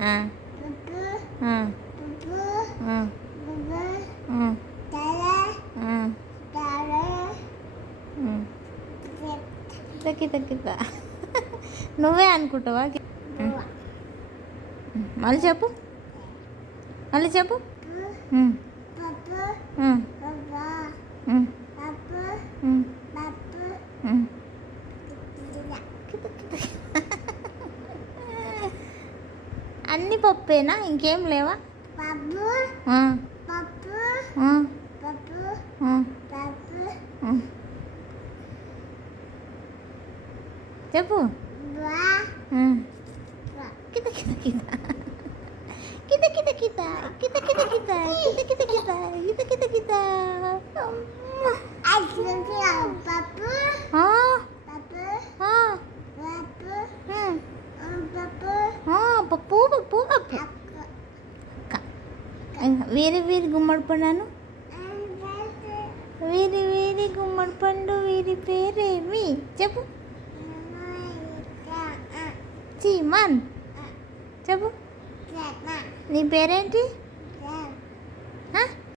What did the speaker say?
ఆ, ఆ, ఆ, ఆ, ఆ. కిత నువ్వే అనుకుంటావా? మళ్ళీ చెప్పు, మళ్ళీ చెప్పు. ఉమ్, ఉమ్, ఉమ్, ఉమ్, ఉమ్. అన్ని పప్పేనా, ఇంకేం లేవా? ఆ, ఆ, ఆ, ఆ. చెప్పు. ఆ. కిత కిత కిత కిత కిత కిత కిత కిత కిత కిత కిత కిత కిత కిత కిత. ఆ, ఆ, పప్పు పప్పు పప్పు. వేరే వేరే గుమ్మడి పండాను, వేరే వేరే గుమ్మడి పండు, వీరి పేరేమి చెప్పు. చీమన్ చెప్పు. నీ పేరేంటి?